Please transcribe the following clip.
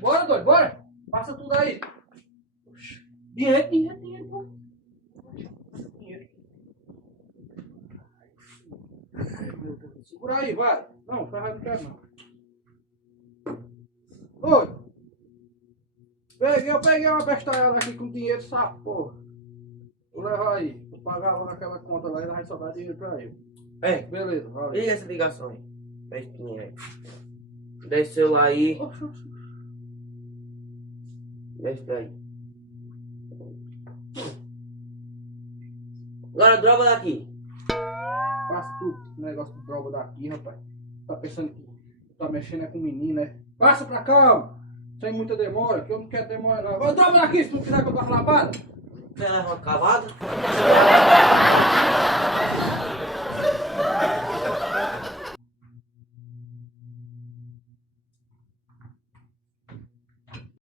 Bora, doido, bora. Passa tudo aí. Dinheiro, pô. Dinheiro. Segura aí, vai. Não, não quero não. Oi. Eu peguei uma bestalhada aqui com dinheiro, sapo, porra. Vou levar aí. Vou pagar logo aquela conta lá e vai sobrar dinheiro pra ele. É, Beleza, valeu. liga essa ligação aí. Festinha aí. Desceu lá aí. Desce aí. Agora droga daqui. Passa tudo, negócio de droga daqui, rapaz. Tá pensando que tá mexendo é com menino, né? Passa pra cá, ó. Sem muita demora, que eu não quero demora não. Agora droga daqui se tu quiser que eu dou uma lapada. Você leva uma cavada?